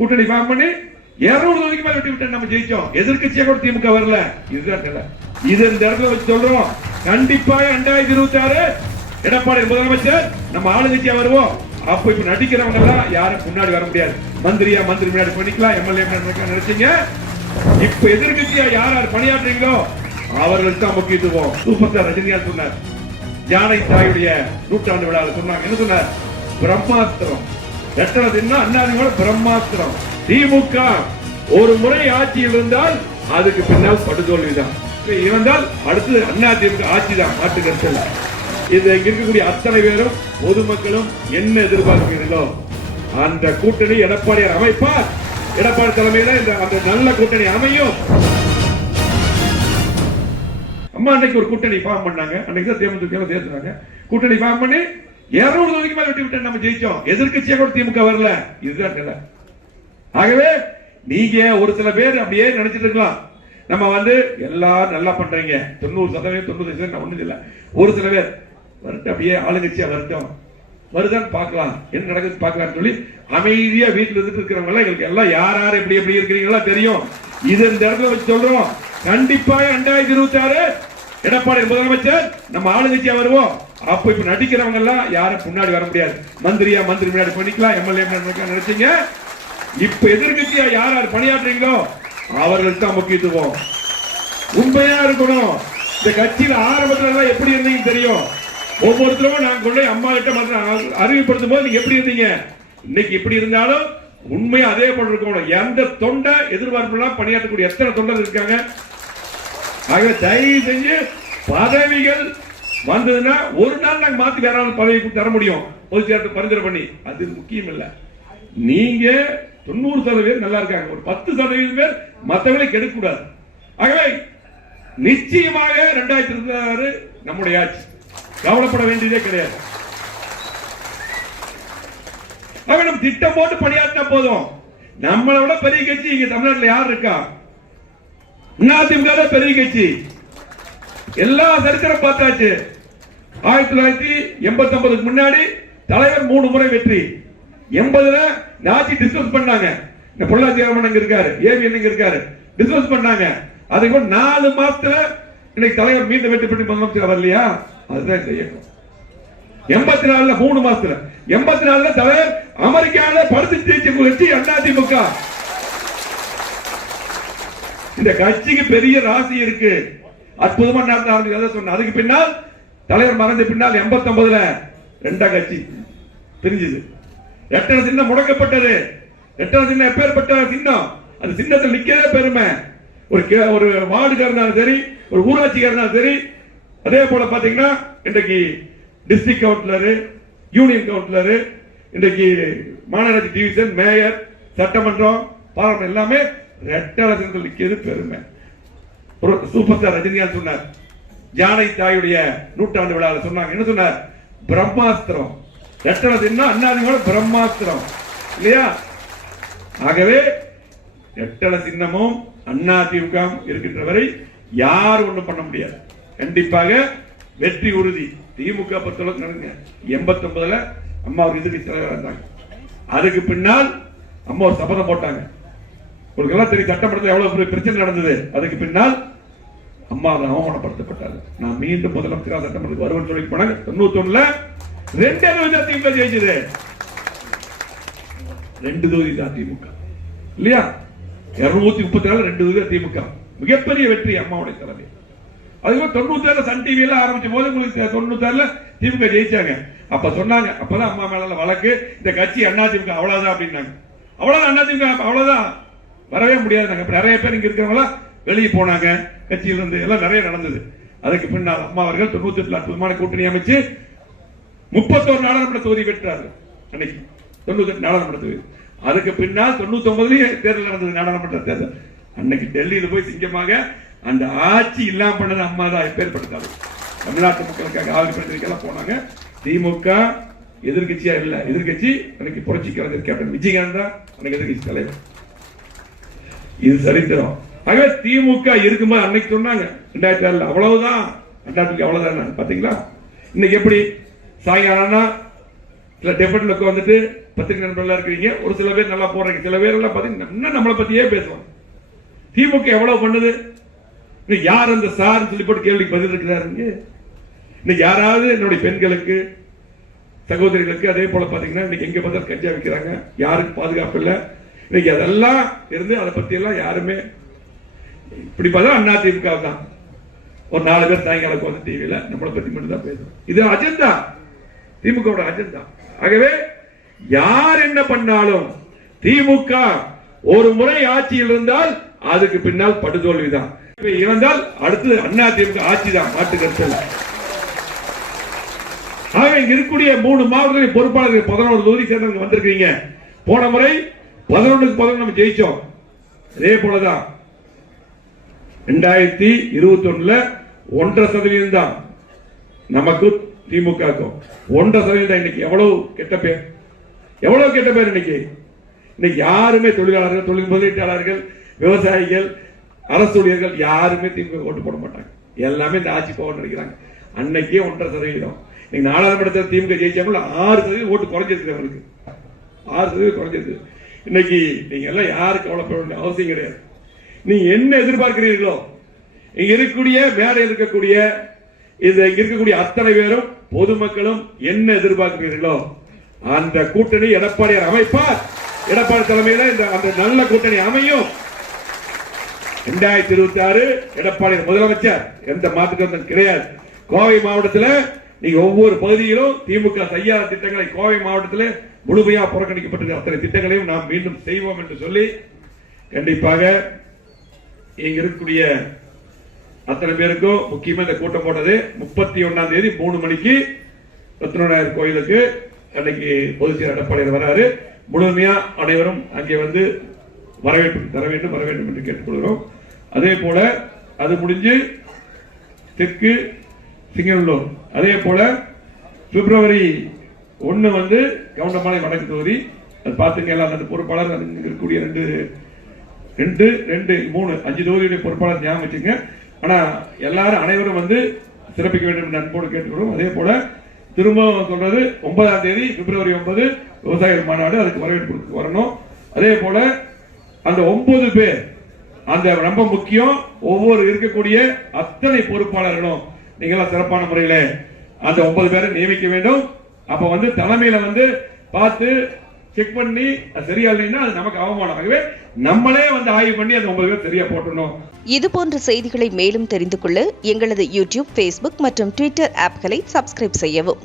கூட்டணி ஃபார்ம் பண்ணி 200 தொகுதிக்கு மேல வெட்டி விட்டு நம்ம ஜெயிச்சோம். எதிர்க்கட்சியா கூட திமுக வரல. இதுதான் இது இந்த இடத்துல வச்சு சொல்றோம். கண்டிப்பா 2026 எடப்பாடி முதலமைச்சர் நம்ம ஆளுங்கட்சியா வருவோம். அப்ப இப்ப நடிக்கிறவங்க எல்லாம் யாரும் முன்னாடி வர முடியாது. மந்திரி முன்னாடி பண்ணிக்கலாம், எம்எல்ஏ நினைச்சீங்க. இப்ப எதிர்கட்சியா யார் யார் பணியாற்றுறீங்களோ அவர்களுக்கு தான் முக்கியத்துவம். சூப்பர் ஸ்டார் ரஜினிகாந்த் சொன்னார், ஜானை தாயுடைய 100ஆண்டு விழாவில் சொன்னாங்க. என்ன சொன்னார்? பிரம்மாஸ்திரம். அண்ணாதிமுக பிரம்மாஸ்திரம். திமுக ஒரு முறை ஆட்சியில் இருந்தால் அதுக்கு பின்னால் படுதோல்விதான். இருந்தால் அடுத்தது அதிமுக ஆட்சி தான். மாட்டு கருத்து. இது இருக்கக்கூடிய அத்தனை பேரும் பொதுமக்களும் என்ன எதிர்பார்க்கிறீர்களோ அந்த கூட்டணி எடப்பாடியார் அமைப்பார். எடப்பாடி தலைமையில அந்த நல்ல கூட்டணி அமையும். அம்மா அன்னைக்கு ஒரு கூட்டணி ஃபார்ம் பண்ணாங்க. அன்னைக்கு தான் தேமுதிக சேர்த்துனாங்க. கூட்டணி ஃபார்ம் பண்ணி 200 தொகுதிக்கு மேல வெட்டி விட்டு நம்ம ஜெயிச்சோம். எதிர்க்கட்சியா கூட திமுக வரல. இதுதான். ஆகவே நீங்க ஒரு சில பேர் அப்படியே நினைச்சிட்டு இருக்கலாம், நம்ம எல்லாரும் நல்லா பண்றீங்க 90% 90% ஒண்ணும் இல்ல. ஒரு சில பேர் வரட்டும், அப்படியே ஆளுங்கட்சியா வரட்டும், வருதான்னு பார்க்கலாம், என்ன நடக்குது பார்க்கலாம் சொல்லி அமைதியா வீட்டுல இருந்துட்டு இருக்கிறவங்க எங்களுக்கு எல்லாம் யார் யார் எப்படி எப்படி இருக்கிறீங்களா தெரியும். இது இந்த இடத்துல வச்சு சொல்றோம். கண்டிப்பா 2026 எடப்பாடி முதலமைச்சர் நம்ம ஆளுங்கட்சியா வருவோம். அப்ப இப்ப நடிக்கிறவங்க எல்லாம் யாரும் முன்னாடி வர முடியாது. மந்திரி முன்னாடி பண்ணிக்கலாம், எம்எல்ஏ நினைச்சீங்க. இப்ப எதிர்கட்சியா யார் யார் பணியாற்றுறீங்களோ அவர்களுக்கு தான் முக்கியத்துவம். உண்மையா இருக்கணும். இந்த கட்சியில ஆரம்பத்துல எப்படி இருந்தீங்க தெரியும். ஒவ்வொருத்தரும் நாங்க கொண்டு அம்மா கிட்ட அறிவுப்படுத்தும் போது நீங்க எப்படி இருந்தீங்க, இன்னைக்கு எப்படி இருந்தாலும் உண்மையா அதே போல இருக்கணும். எந்த தொண்டை எதிர்பார்ப்பு பணியாற்றக்கூடிய எத்தனை தொண்டர் இருக்காங்க. ஆகவே தயவு செஞ்சு பதவிகள் வந்ததுன்னா ஒரு நாள் நாங்க மாத்தி வேற பதவி தர முடியும். பொதுச் செயலாளர் பரிந்துரை பண்ணி அது முக்கியம் இல்ல. நீங்க 90% பேர் நல்லா இருக்காங்க, ஒரு 10% பேர் மற்றவர்களை கெடுக்க கூடாது. ஆகவே நிச்சயமாக 2026 நம்முடைய ஆட்சி, கவலைப்பட வேண்டியதே கிடையாது. நம்ம திட்டம் போட்டு பணியாற்றினா போதும். நம்மளை விட பெரிய கட்சி இங்க தமிழ்நாட்டில் யார் இருக்கா? அதிமுக தான் பெரிய கட்சி. எல்லா சரித்திரம் பார்த்தாச்சு. 1989 முன்னாடி தலைவர் 3 முறை வெற்றி. 80ல ஆட்சி டிஸ்கஸ் பண்ணாங்க. இந்த பொள்ளாச்சி அங்க இருக்காரு, ஏவி எங்க இருக்காரு, டிஸ்கஸ் பண்ணாங்க. அதுக்கு 4 மாசத்துல இன்னைக்கு தலைவர் மீண்டும் வெற்றி பெற்று முதலமைச்சர் வரலையா? அதுதான் செய்யணும். 84ல 3 மாசத்துல 84ல தலைவர் அமெரிக்காவில படுத்து ஜெயிச்ச கட்சி அதிமுக. இந்த கட்சிக்கு பெரிய ராசி இருக்கு. அற்புதமா நடந்த சொன்ன. அதுக்கு பின்னால் தலைவர் மறைஞ்ச பின்னால் 89ல 2 கட்சி பிரிஞ்சது. 8 சின்னம் முடக்கப்பட்டது. 8 சின்னம் எப்பேற்பட்ட சின்னம், அந்த சின்னத்தில் நிக்கவே பெருமை. ஒரு வார்டுக்காக இருந்தாலும் சரி, ஒரு ஊராட்சிக்காக இருந்தாலும் சரி. அதே போல பாத்தீங்கன்னா இன்றைக்கு டிஸ்ட்ரிக்ட் கவுன்சிலர், யூனியன் கவுன்சிலர், இன்றைக்கு மாநகராட்சி டிவிஷன், மேயர், சட்டமன்றம், பாராளுமன்றம் எல்லாமே ரெட்டை சின்னத்தில் நிக்கிறது பெருமை. சூப்பர் ஸ்டார் ரஜினிகாந்த் சொன்னார், ஜானை தாயுடைய 100ஆண்டு விழாவில் சொன்னாங்க. என்ன சொன்னார்? பிரம்மாஸ்திரம். எட்டள சின்னம் அண்ணாதிமுக பிரம்மாஸ்திரம் இல்லையா? ஆகவே எட்டள சின்னமும் அதிமுக இருக்கின்ற வரை யார் ஒண்ணும் பண்ண முடியாது. கண்டிப்பாக வெற்றி உறுதி. திமுக பொறுத்தளவுக்கு நடங்க. 89ல அம்மா ஒரு எதிர்கட்சி தலைவராக இருந்தாங்க. அதுக்கு பின்னால் அம்மா ஒரு சபதம் போட்டாங்க. உங்களுக்கு எல்லாம் தெரியும் சட்டமன்றத்தில் எவ்வளவு பிரச்சனை நடந்தது. அதுக்கு பின்னால் அம்மா அவமானப்படுத்தப்பட்டாங்க. நான் மீண்டும் முதலமைச்சராக சட்டமன்றத்துக்கு வருவேன் சொல்லி போனாங்க. 91ல 2 தொகுதி திமுக ஜெயிச்சது. 2 தொகுதி அதிமுக இல்லையா? 234 2 தொகுதி திமுக. மிகப்பெரிய வெற்றி அம்மாவுடைய தலைமை. அதுக்கு 97ல சன் டிவி எல்லாம் ஆரம்பிச்ச போது உங்களுக்கு 96ல திமுக ஜெயிச்சாங்க. அப்ப சொன்னாங்க, அப்பதான் அம்மா மேல வழக்கு, இந்த கட்சி அதிமுக அவ்வளவுதான் அப்படின்னாங்க. அவ்வளவுதான் அதிமுக அவ்வளவுதான், வரவே முடியாது. நிறைய பேர் இங்க இருக்கிறவங்க வெளியே போனாங்க கட்சியிலிருந்து, எல்லாம் நிறைய நடந்தது. அதுக்கு பின்னால் அம்மா அவர்கள் 98ல அற்புதமான கூட்டணி அமைச்சு 31 நாடாளுமன்ற தொகுதி பெற்றார்கள். அன்னைக்கு 98 நாடாளுமன்ற தொகுதி. அதுக்கு பின்னால் 99லயே தேர்தல் நடந்தது, நாடாளுமன்ற தேர்தல். அன்னைக்கு டெல்லியில போய் சிங்கமாக அந்த ஆட்சி இல்லாம பண்ணது அம்மா தான். எப்பேற்பட்டாரு தமிழ்நாட்டு மக்களுக்காக ஆதரவு போனாங்க. திமுக எதிர்கட்சியா இல்ல, எதிர்கட்சி அன்னைக்கு புரட்சி கலைஞர் கேப்டன் விஜயகாந்த் தான் அன்னைக்கு எதிர்கட்சி தலைவர். இது சரித்திரம். ஆகவே திமுக இருக்கும்போது அன்னைக்கு சொன்னாங்க 2006 அவ்வளவுதான், அதிமுக அவ்வளவுதான். பாத்தீங்களா இன்னைக்கு எப்படி? சாயங்காலம் டெபட்ல வந்துட்டு பத்திரிகை நண்பர்களா இருக்கீங்க, ஒரு சில பேர் நல்லா போடுறீங்க, சில பேர் எல்லாம் பாத்தீங்கன்னா இன்னும் நம்மளை பத்தியே பேசுவாங்க. திமுக எவ்வளவு பண்ணுது? இன்னைக்கு யார் அந்த சார் சொல்லி போட்டு கேள்விக்கு பதில் இருக்கிறாருங்க. இன்னைக்கு யாராவது என்னுடைய பெண்களுக்கு சகோதரிகளுக்கு அதே போல பாத்தீங்கன்னா இன்னைக்கு எங்க பார்த்தாலும் கஞ்சா விற்கிறாங்க, யாருக்கு பாதுகாப்பு இல்லை. இன்னைக்கு அதெல்லாம் இருந்து அதை பத்தி எல்லாம் யாருமே இப்படி பார்த்தா அண்ணா திமுக தான் ஒரு 4 பேர் சாயங்காலம் வந்து டிவியில நம்மளை பத்தி மட்டும் தான் பேசுறோம். இது அஜெண்டா, திமுக அஜெண்டா. ஆகவே யார் என்ன பண்ணாலும் திமுக ஒரு முறை ஆட்சியில் இருந்தால் அதுக்கு பின்னால் படுதோல்விதான். இருந்தால் அடுத்து அண்ணா திமுக ஆட்சி தான், மாற்று கருத்து இல்லை. ஆக இங்க இருக்கக்கூடிய 3 மாவட்டங்களின் பொறுப்பாளர்கள் 11 தொகுதி சேர்ந்தவங்க வந்திருக்கீங்க. போன முறை 11க்கு 11 நம்ம ஜெயிச்சோம். அதே போலதான் 2021 1.5% தான் நமக்கு திமுகக்கும் 1.5%. இன்னைக்கு எவ்வளவு கெட்ட பேர், எவ்வளவு கெட்ட பேர். இன்னைக்கு யாருமே தொழிலாளர்கள், தொழில் முதலீட்டாளர்கள், விவசாயிகள், அரசு ஊழியர்கள் யாருமே திமுக ஓட்டு போட மாட்டாங்க. எல்லாமே இந்த ஆட்சி போக நினைக்கிறாங்க. அன்னைக்கே 1.5%. நீங்க நாடாளுமன்றத்தில் திமுக ஜெயிச்சாங்க 6% ஓட்டு குறைஞ்சிருக்கு, அவருக்கு 6% குறைஞ்சிருக்கு. இன்னைக்கு நீங்க எல்லாம் யாருக்கு கவலைப்பட வேண்டிய அவசியம் கிடையாது. நீங்க என்ன எதிர்பார்க்கிறீர்களோ, இங்க இருக்கக்கூடிய மேடை இருக்கக்கூடிய இங்க இருக்கக்கூடிய அத்தனை பேரும் பொதுமக்களும் என்ன எதிர்பார்க்கிறீர்களோ அந்த கூட்டணி எடப்பாடியார் அமைப்பார். எடப்பாடி தலைமையில இந்த அந்த நல்ல கூட்டணி அமையும். 2026 எடப்பாடி முதலமைச்சர், எந்த மாற்று கிடையாது. கோவை மாவட்டத்தில் நீங்க ஒவ்வொரு பகுதியிலும் திமுக செய்யாத திட்டங்களை கோவை மாவட்டத்தில் முழுமையா புறக்கணிக்கப்பட்ட அத்தனை திட்டங்களையும் நாம் மீண்டும் செய்வோம் என்று சொல்லி கண்டிப்பாக இங்க இருக்கக்கூடிய அத்தனை பேருக்கும் முக்கியமா இந்த கூட்டம் போட்டது 31ஆம் தேதி 3 மணிக்கு ரத்னநாயர் கோயிலுக்கு அன்னைக்கு பொதுச் செயலர் எடப்பாடியார் வராரு. முழுமையா அனைவரும் அங்கே வந்து வரவேற்பு தர வேண்டும், வர வேண்டும் என்று கேட்டுக்கொள்கிறோம். அதே போல அது முடிஞ்சு தெற்கு சிங்கநல்லூர், அதே போல பிப்ரவரி 1 வந்து கவுண்டம்பாளை வடக்கு தொகுதி. அது பார்த்துங்க எல்லாம் அந்த பொறுப்பாளர் இருக்கக்கூடிய 2, 3, 5 தொகுதியுடைய பொறுப்பாளர் ஞாபகம் வச்சுங்க. ஆனா எல்லாரும் அனைவரும் வந்து சிறப்பிக்க வேண்டும் என்று அன்போடு கேட்டுக்கொள்வோம். அதே போல திரும்ப சொல்றது 9ஆம் தேதி பிப்ரவரி 9 விவசாயிகள் மாநாடு, அதுக்கு வரவேற்பு வரணும். அதே போல அந்த 9 பேர் அந்த ரொம்ப முக்கியம். ஒவ்வொரு இருக்கக்கூடிய அத்தனை பொறுப்பாளர்களும் நீங்களா சிறப்பான முறையில அந்த 9 பேரை நியமிக்க வேண்டும். அப்ப வந்து தலைமையில வந்து பார்த்து செக் பண்ணி சரியா இல்லைன்னா அது நமக்கு அவமானம். ஆகவே நம்மளே வந்து ஆய்வு பண்ணி அந்த 9 பேர் சரியா போட்டணும். இது போன்ற செய்திகளை மேலும் தெரிந்து கொள்ள எங்களது யூடியூப், Facebook மற்றும் Twitter ஆப்களை சப்ஸ்கிரைப் செய்யவும்.